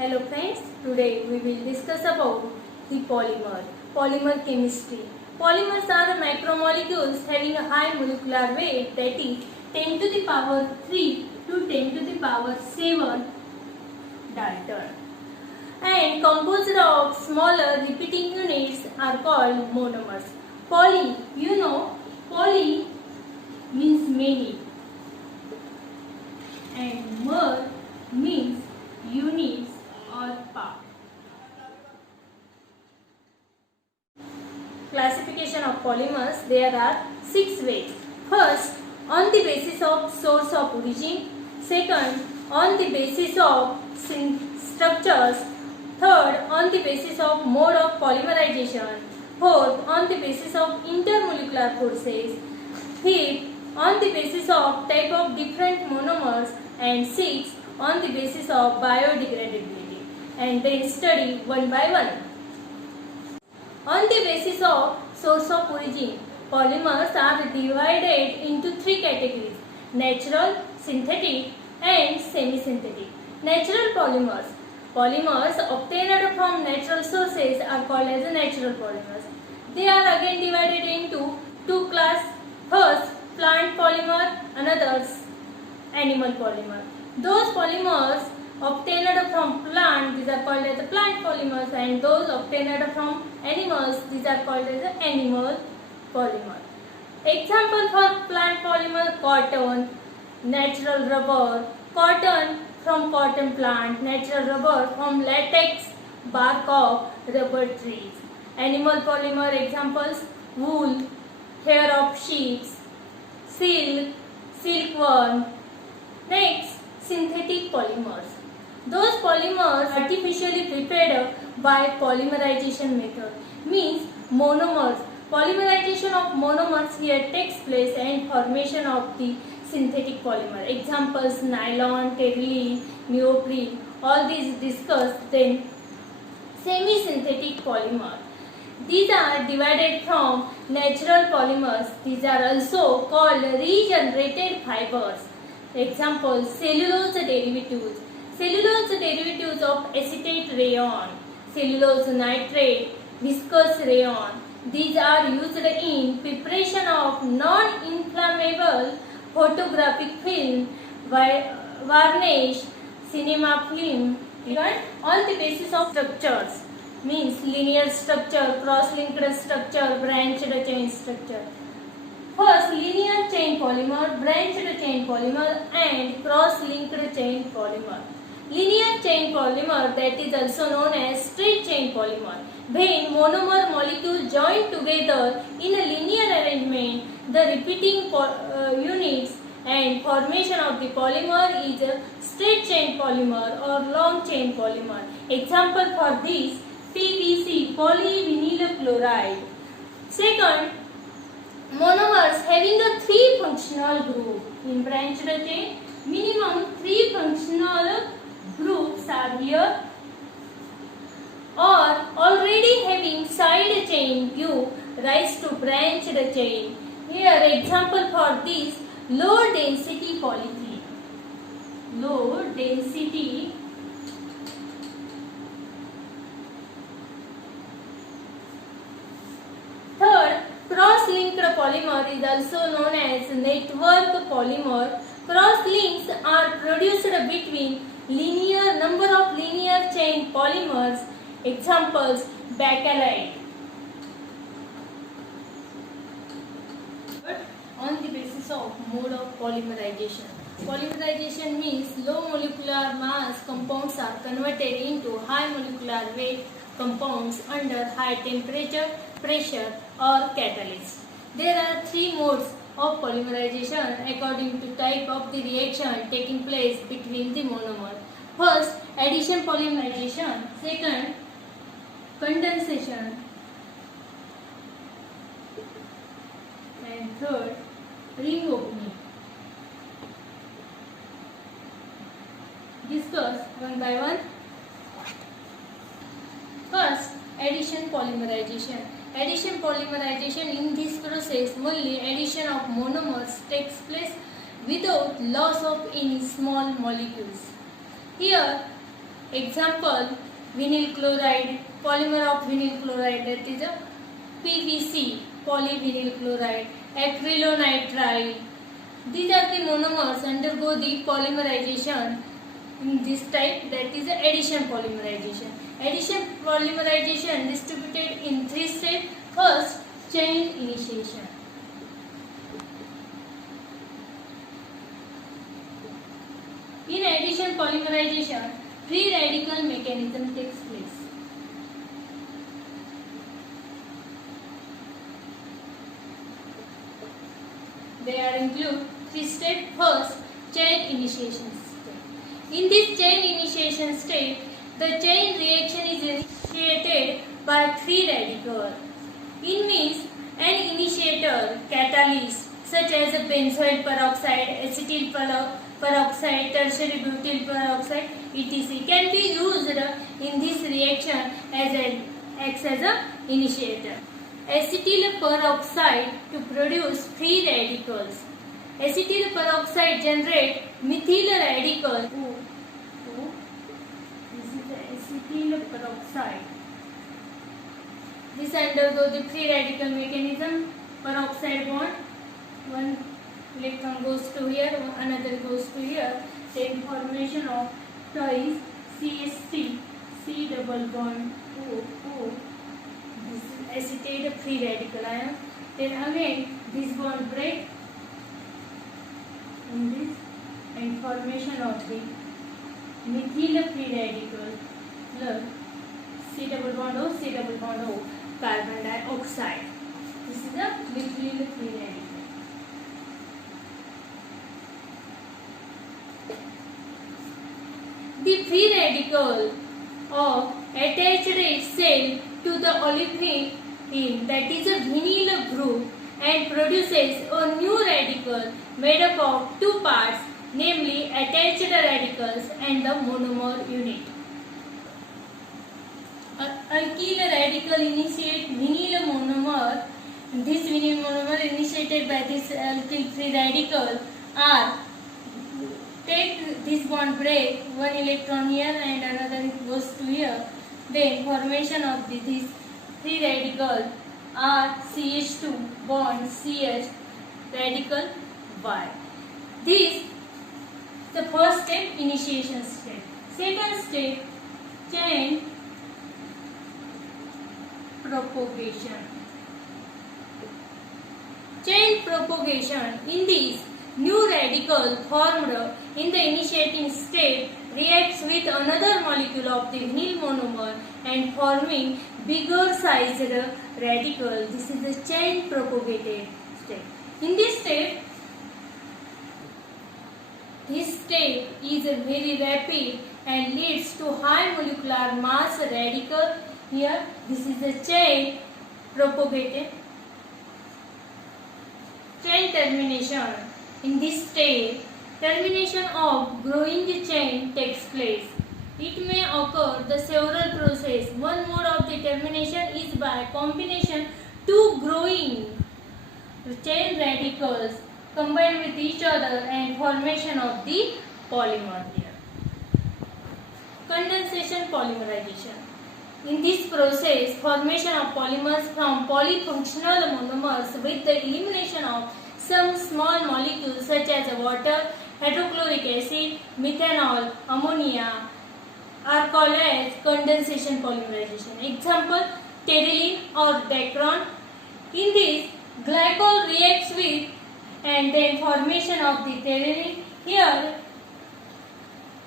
Hello friends, today we will discuss about the polymer chemistry. Polymers are macromolecules having a high molecular weight, that is 10 to the power 3 to 10 to the power 7 Dalton, and composed of smaller repeating units are called monomers. Poly means many and mer means units or part. Classification of polymers, there are 6 ways. First, on the basis of source of origin. Second, on the basis of structures. Third, on the basis of mode of polymerization. Fourth, on the basis of intermolecular forces. Fifth, on the basis of type of different monomers. And sixth, on the basis of biodegradability. And then study one by one. On the basis of source of origin, polymers are divided into 3 categories: natural, synthetic and semi-synthetic. Natural polymers. Polymers obtained from natural sources are called as natural polymers. They are again divided into 2 classes. First, plant polymer, another animal polymer. Those polymers obtained from plant, these are called as the plant polymers, and those obtained from animals, these are called as the animal polymer. Example for plant polymer: cotton, natural rubber, cotton from cotton plant, natural rubber from latex bark of rubber trees. Animal polymer examples: wool, hair of sheep, silk, silkworm. Next, synthetic polymers. Those polymers artificially prepared by polymerization method, means monomers. Polymerization of monomers here takes place and formation of the synthetic polymer. Examples: nylon, terylene, neoprene. All these discussed. Then semi-synthetic polymer. These are divided from natural polymers. These are also called regenerated fibers. Example: cellulose derivatives. Cellulose derivatives of acetate rayon, cellulose nitrate, viscose rayon. These are used in preparation of non-inflammable photographic film, varnish, cinema film. On the basis of structures, means linear structure, cross-linked structure, branched chain structure. First, linear chain polymer, branched chain polymer and cross-linked chain polymer. Linear chain polymer, that is also known as straight chain polymer. When monomer molecules join together in a linear arrangement, the repeating units and formation of the polymer is a straight chain polymer or long chain polymer. Example for this: PVC, polyvinyl chloride. Second, monomers having a 3 functional group. In branched chain, minimum 3 functional groups are here, or already having side chain give rise to branched chain. Here example for this: low density polythene. Low density Third, cross-linked polymer is also known as network polymer. Cross links are produced between number of linear chain polymers. Examples: bakelite. On the basis of mode of polymerization. Polymerization means low molecular mass compounds are converted into high molecular weight compounds under high temperature, pressure or catalyst. There are 3 modes of polymerization according to type of the reaction taking place between the monomer. First, addition polymerization. Second, condensation. And third, ring opening. Discuss one by one. First, addition polymerization. Addition polymerization, in this process only addition of monomers takes place without loss of any small molecules. Here Example, vinyl chloride, polymer of vinyl chloride, that is a PVC, polyvinyl chloride, acrylonitrile. These are the monomers undergo the polymerization in this type, that is addition polymerization. Addition polymerization distributed in 3 steps. First, chain initiation. In addition polymerization, free radical mechanism takes place. They are include 3 steps. First, chain initiation step. In this chain initiation step, the chain reaction is initiated by free radical. It means an initiator catalyst such as a benzoyl peroxide, acetyl peroxide, tertiary butyl peroxide, etc. can be used in this reaction acts as an initiator. Acetyl peroxide to produce free radicals. Acetyl peroxide generate methyl radical. This is the acetyl peroxide. This undergo the free radical mechanism. Peroxide bond. One electron goes to here, another goes to here. Then formation of twice CH3, C double bond O. This is acetate free radical ion. Then again this bond break in this and formation of the methyl free radical plus C double bond O, carbon dioxide. This is a methyl free radical. The free radical of attached itself to the olefin, that is a vinyl group, and produces a new radical made up of 2 parts, namely attached radicals and the monomer unit. Alkyl radical initiate vinyl monomer. This vinyl monomer initiated by this alkyl free radical are take this bond break, one electron here and another goes to here. Then formation of this free radical are CH2 bond CH radical Y. This the first step, initiation step. Second step, chain propagation. Chain propagation. In this, new radical formed in the initiating state reacts with another molecule of the vinyl monomer and forming bigger sized radical. This is the chain propagated state. In this state is very rapid and leads to high molecular mass radical. Here this is the chain propagated. Chain termination. In this state, termination of growing chain takes place. It may occur the several processes. One mode of the termination is by combination two growing chain radicals combined with each other and formation of the polymer here. Condensation polymerization. In this process, formation of polymers from polyfunctional monomers with the elimination of some small molecules such as water, hydrochloric acid, methanol, ammonia are called as condensation polymerization. Example, pterylene or dacron. In this, glycol reacts with and then formation of the pterylene. Here,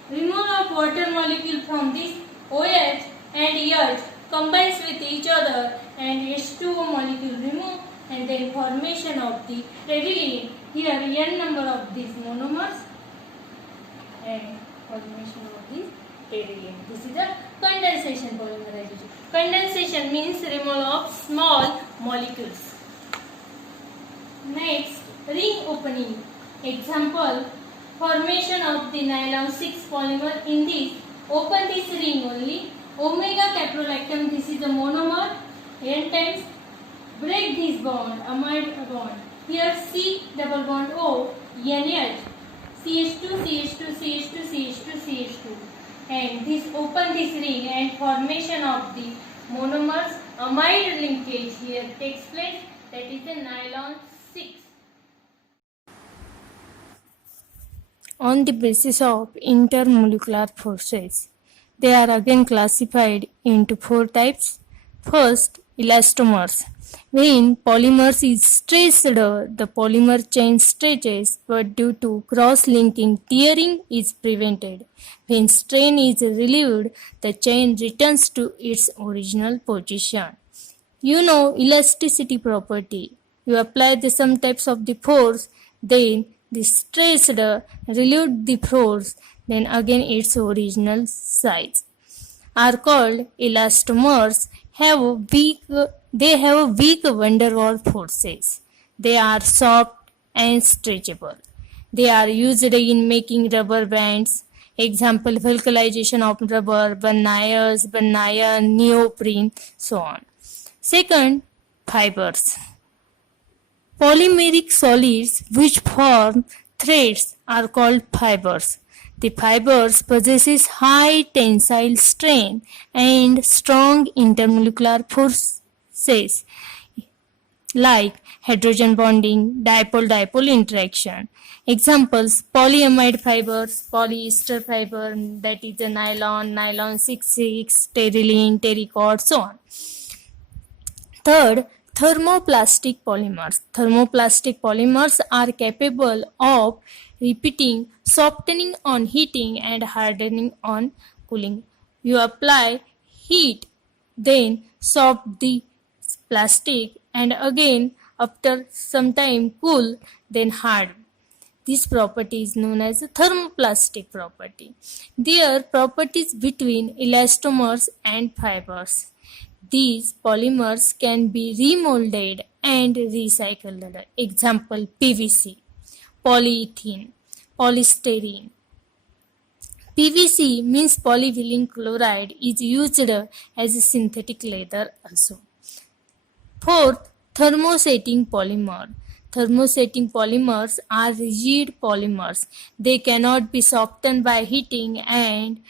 removal of water molecule from this OH and H combines with each other and H2O molecule remove and then formation of the pterylene. Here n number of these monomers and formation of the pterylene. This is a condensation polymerization. Condensation means removal of small molecules. Next, ring opening. Example, formation of the nylon 6 polymer. In this, open this ring only. Omega caprolactam, this is the monomer. N times. Break this bond, amide bond. Here C double bond O, NH, CH2, CH2, CH2, CH2, CH2. and this open this ring and formation of the monomers. Amide linkage here takes place, that is the nylon 6. On the basis of intermolecular forces, they are again classified into 4 types. First, elastomers. When polymers is stressed, the polymer chain stretches, but due to cross-linking, tearing is prevented. When strain is relieved, the chain returns to its original position. You know elasticity property. You apply some types of the force, then the stressed relieved the force, then again its original size. Are called elastomers. They have weak van der Waals forces. They are soft and stretchable. They are used in making rubber bands. Example, vulcanization of rubber, veneers, neoprene, so on. Second, fibers. Polymeric solids which form threads are called fibers. The fibers possesses high tensile strength and strong intermolecular forces like hydrogen bonding, dipole-dipole interaction. Examples, polyamide fibers, polyester fiber, that is a nylon, nylon 6,6, terylene, terracotta, so on. Third, thermoplastic polymers. Thermoplastic polymers are capable of repeating softening on heating and hardening on cooling. You apply heat, then soft the plastic, and again after some time cool, then hard. This property is known as a thermoplastic property. There are properties between elastomers and fibers. These polymers can be remolded and recycled. Example, PVC, polyethylene, polystyrene. PVC means polyvinyl chloride is used as a synthetic leather also. Fourth, thermosetting polymer. Thermosetting polymers are rigid polymers. They cannot be softened by heating and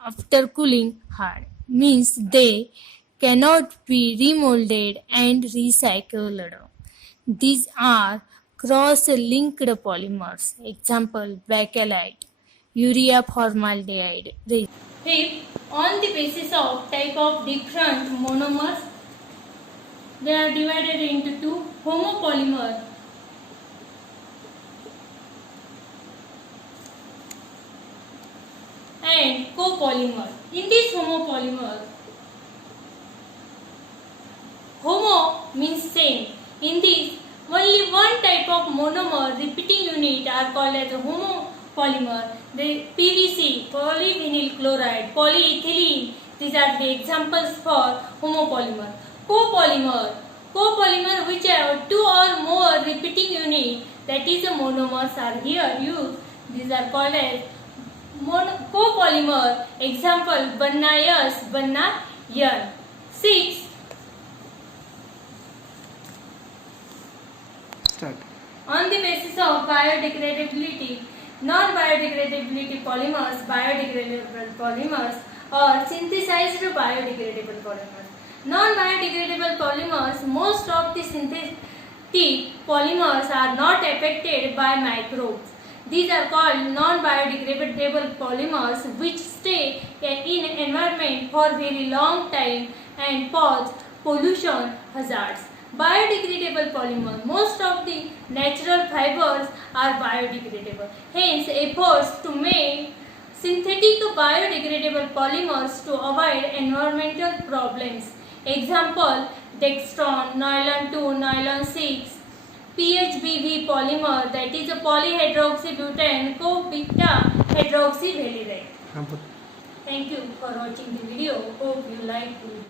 after cooling hard. Means they cannot be remolded and recycled. These are cross-linked polymers. Example, bakelite, urea formaldehyde. Fifth, on the basis of type of different monomers, they are divided into two: homopolymer and copolymer. In this homopolymer, homo means same. In this, only one type of monomer repeating unit are called as a homopolymer. The PVC, polyvinyl chloride, polyethylene, these are the examples for homopolymer. Copolymer which have two or more repeating unit, that is the monomers are here used. These are called as copolymer. Example, Banyan. 6. Start. On the basis of biodegradability, non-biodegradability polymers, biodegradable polymers, or synthesized biodegradable polymers. Non-biodegradable polymers, most of the synthetic polymers are not affected by microbes. These are called non-biodegradable polymers which stay in environment for very long time and cause pollution hazards. Biodegradable polymer, most of the natural fibers are biodegradable. Hence, efforts to make synthetic biodegradable polymers to avoid environmental problems. Example, Dextron, nylon 2, nylon 6, PHBV polymer, that is a polyhydroxybutane co-beta hydroxyvalerate. Thank you for watching the video. Hope you liked it.